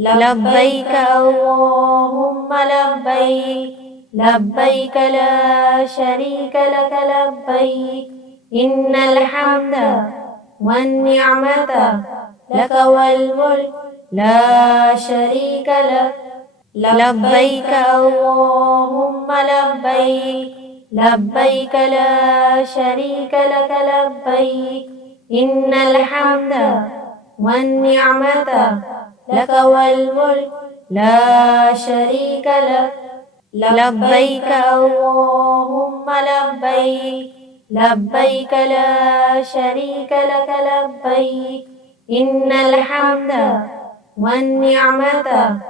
لبيك اللهم لبيك لبيك لا شريك لك لبيك إن الحمد والنعمة لك والملك لا شريك لك لبيك اللهم لبيك لبيك لا شريك لك لبيك إن الحمد والنعمة لك والملك لا شريك لك لبيك اللهم لبيك لبيك لا شريك لك لبيك إن الحمد والنعمة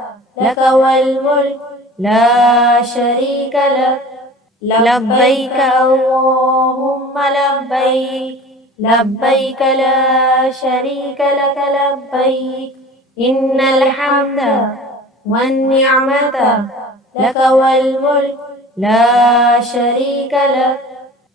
لك والملك لا شريك لك لبيك اللهم لبيك لبيك لا شريك لك لبيك إن الحمد والنعمة لك والملك لا شريك لك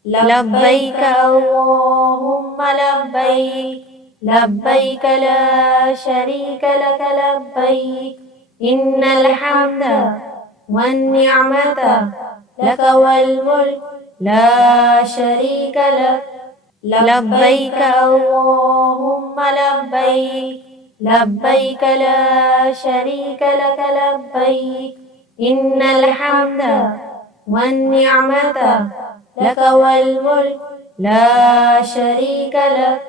لبيك اللهم لبيك لبيك لا شريك لك لبيك إن الحمد والنعمة لك والملك لا شريك لك لبيك اللهم لبيك لبيك لا شريك لك لبيك إن الحمد والنعمة لك والملك لا شريك لك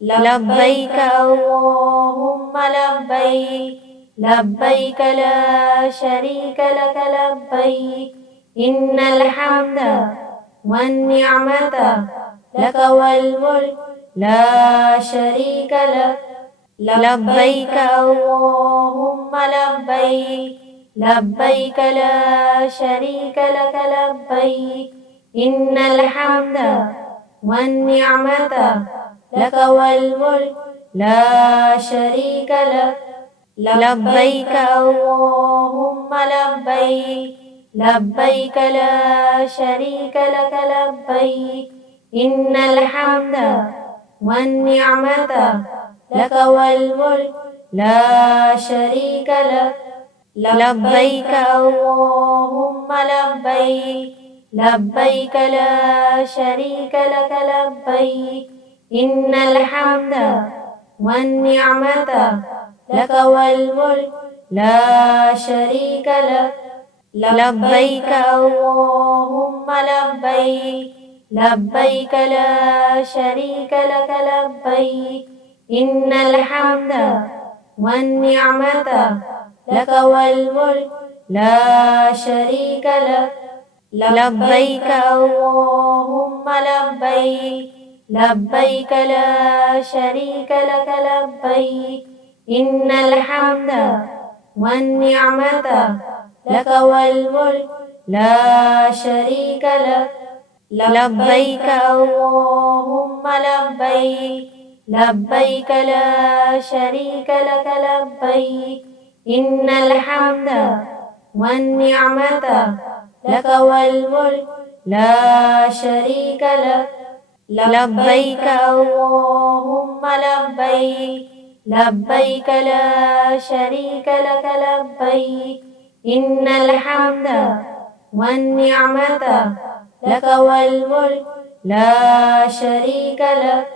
لبيك اللهم لبيك لبيك لا شريك لك لبيك إن الحمد والنعمة لك والملك لا شريك لك لبيك اللهم لبيك لبيك لا شريك لك لبيك إن الحمد والنعمة لك والملك لا شريك لك لبيك اللهم لبيك لبيك لا شريك لك لبيك إن الحمد والنعمة لك والملك لا شريك لك لبيك اللهم لبيك لبيك لا شريك لك لبيك إن الحمد والنعمة لك والملك لا شريك لك لبيك اللهم لبيك لبيك لا شريك لك لبيك إن الحمد والنعمة لك والملك لا شريك لك لبيك اللهم لبيك لبيك لا شريك لك لبيك إن الحمد والنعمة لك والملك لا شريك لك لبيك اللهم لبيك لبيك لا شريك لك لبيك إن الحمد والنعمة لك والملك لا شريك لك لبيك اللهم لبيك لبيك لا شريك لك لبيك إن الحمد والنعمة لك والملك لا شريك لك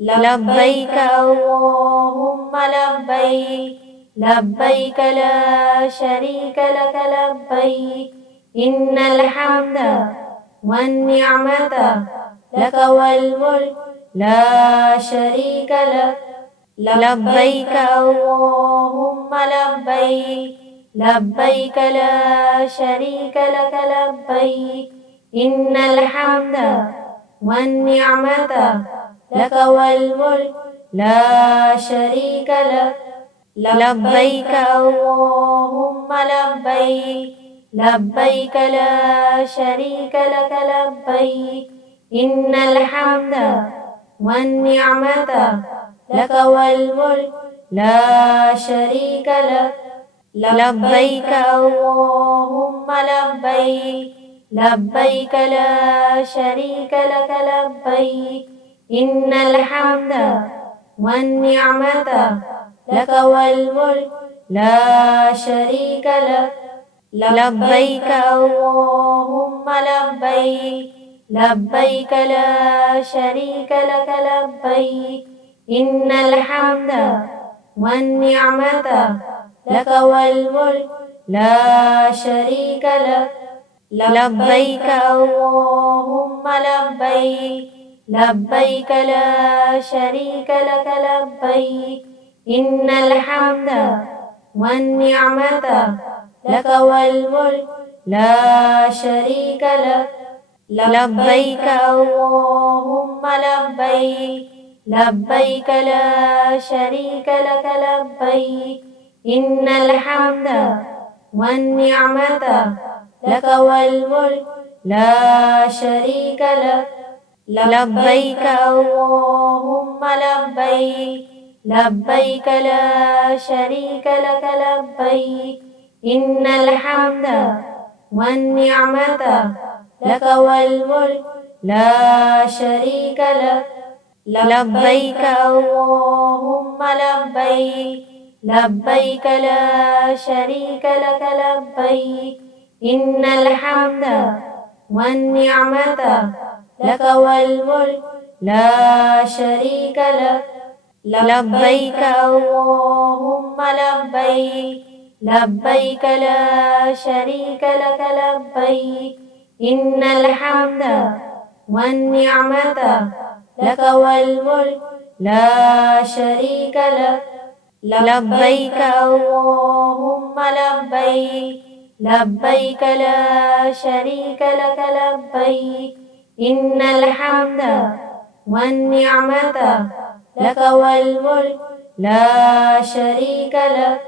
لبيك اللهم لبيك لبيك لا شريك لك لبيك إن الحمد والنعمة لك والملك لا شريك لك لبيك اللهم لبيك لبيك لا شريك لك لبيك إن الحمد والنعمة لك والملك لا شريك لك لبيك اللهم لبيك لبيك لا شريك لك لبيك إن الحمد والنعمة لك والملك لا شريك لك لبيك اللهم لبيك لبيك لا شريك لك لبيك إن الحمد والنعمة لك والملك لا شريك لك لبيك اللهم لبيك لبيك لا شريك لك لبيك إن الحمد والنعمة لك والملك لا شريك لك لبيك اللهم لبيك لبيك لا شريك لك لبيك إن الحمد والنعمة لك والملك لا شريك لك لبيك اللهم لبيك لبيك لا شريك لك لبيك إن الحمد والنعمة لك والملك لا شريك لك لبيك اللهم لبيك لبيك لا شريك لك لبيك إن الحمد والنعمة لك والملك لا شريك لك لبيك اللهم لبيك لبيك لا شريك لك لبيك إن الحمد والنعمة لك والملك لا شريك لك لبيك اللهم لبيك لبيك لا شريك لك لبيك إن الحمد والنعمة لك والملك لا شريك لك لبيك اللهم لبيك لبيك لا شريك لك لبيك إن الحمد والنعمة لك والملك لا شريك لك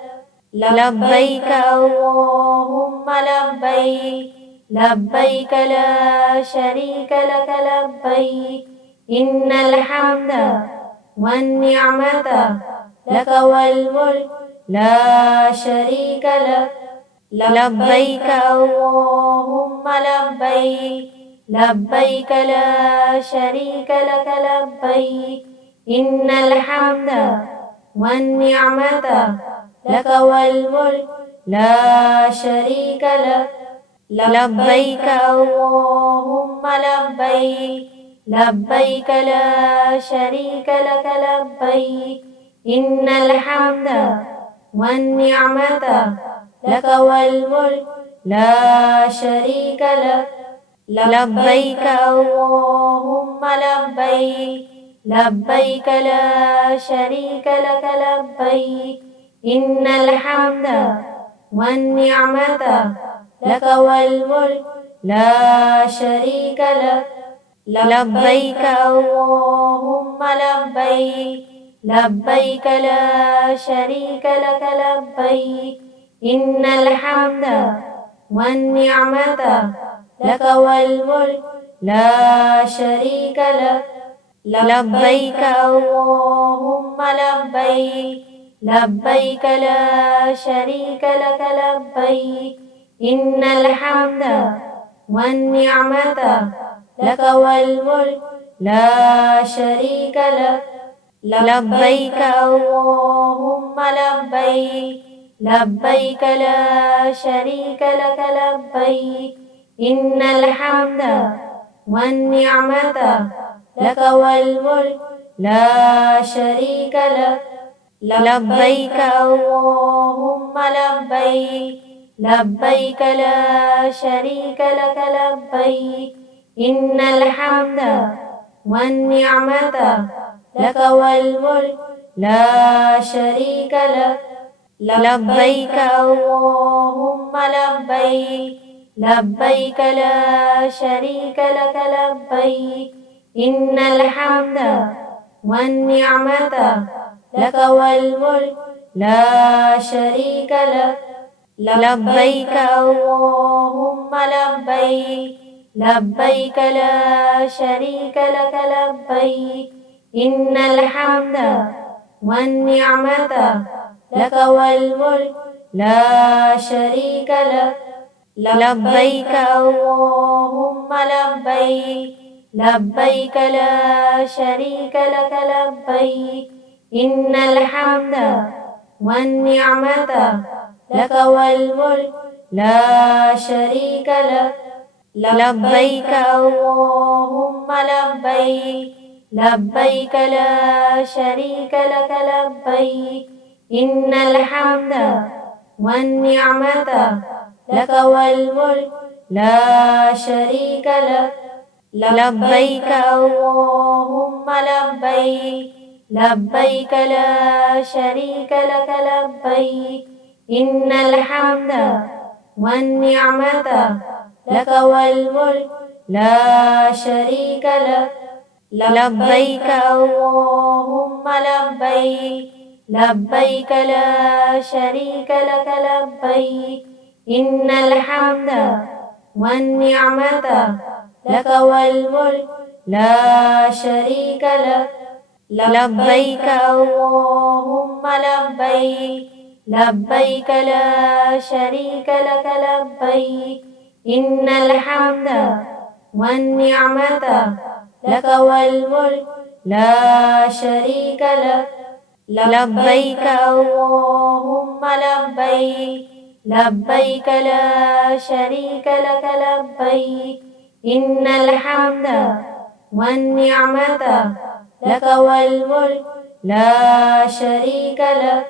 لبيك اللهم لبيك لبيك لا شريك لك لبيك إن الحمد والنعمة لك والملك لا شريك لك لبيك اللهم لبيك لبيك لا شريك لك لبيك إن الحمد والنعمة لك والملك لا شريك لك لبيك اللهم لبيك لبيك لا شريك لك لبيك إن الحمد والنعمة لك والملك لا شريك لك لبيك اللهم لبيك لبيك لا شريك لك لبيك إن الحمد والنعمة لك والملك لا شريك لك لبيك اللهم لبيك لبيك لا شريك لك لبيك إن الحمد والنعمة لك والملك لا شريك لك لبيك اللهم لبيك لبيك لا شريك لك لبيك إن الحمد والنعمة لك والملك لا شريك لك لبيك اللهم لبيك لبيك لا شريك لك لبيك إن الحمد والنعمة لك والملك لا شريك لك لبيك اللهم لبيك لبيك لا شريك لك لبيك إن الحمد والنعمة لك والملك لا شريك لك لبيك اللهم لبيك لبيك لا شريك لك لبيك إن الحمد والنعمة لك والملك لا شريك لك لبيك اللهم لبيك لبيك لا شريك لك لبيك إن الحمد والنعمة لك والملك لا شريك لك لبيك اللهم لبيك لبيك لا شريك لك لبيك إن الحمد والنعمة لك والملك لا شريك لك لبيك اللهم لبيك لبيك لا شريك لك لبيك إن الحمد والنعمة لك والملك لا شريك لك لبيك اللهم لبيك لبيك لا شريك لك لبيك إن الحمد والنعمة لك والملك لا شريك لك لبيك اللهم لبيك لبيك لا شريك لك لبيك إن الحمد والنعمة لك والملك لا شريك لك لبيك اللهم لبيك لبيك لا شريك لك لبيك إن الحمد والنعمة لك والملك لا شريك لك لبيك اللهم لبيك لبيك لا شريك لك لبيك إن الحمد والنعمة لك والملك لا شريك لك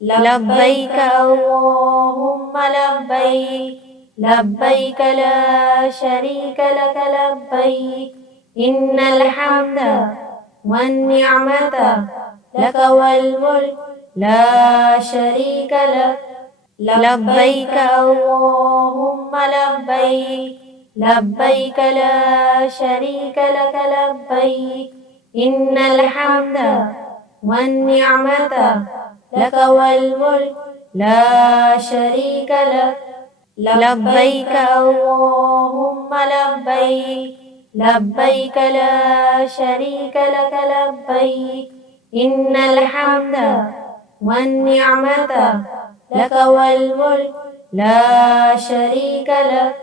لبيك اللهم لبيك لبيك لا شريك لك لبيك إن الحمد والنعمة لك والملك لا شريك لك لبيك اللهم لبيك لبيك لا شريك لك لبيك إن الحمد والنعمة لك والملك لا شريك لك لبيك اللهم لبيك لبيك لا شريك لك لبيك إن الحمد والنعمة لك والملك لا شريك لك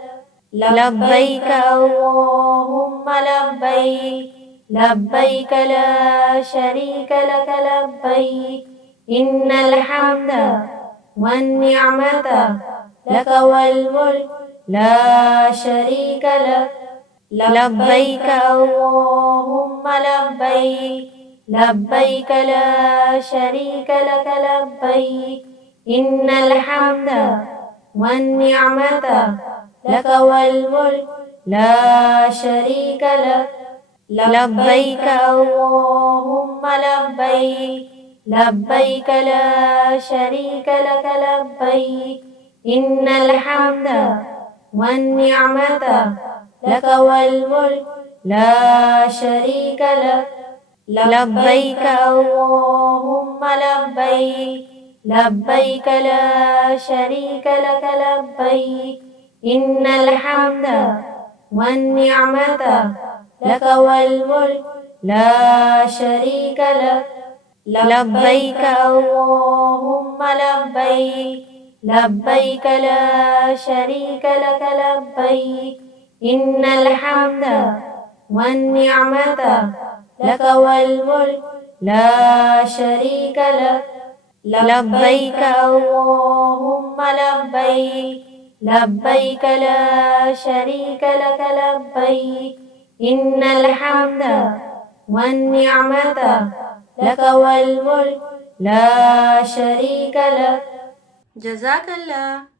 لبيك اللهم لبيك لبيك لا شريك لك لبيك إن الحمد والنعمة لك والملك لا شريك لك لبيك اللهم لبيك لبيك لا شريك لك لبيك إن الحمد والنعمة لك والملك لا شريك لك لبيك اللهم لبيك لبيك لا شريك لك لبيك إن الحمد والنعمة لك والملك لا شريك لك لبيك اللهم لبيك لبيك لا شريك لك لبيك إن الحمد والنعمة لك والملك لا شريك لك لبيك اللهم لبيك لبيك لا شريك لك لبيك إن الحمد والنعمة لك والملك لا شريك لك لبيك اللهم لبيك لبيك لا شريك لك لبيك إن الحمد والنعمة لك والملك لا شريك لك. جزاك الله.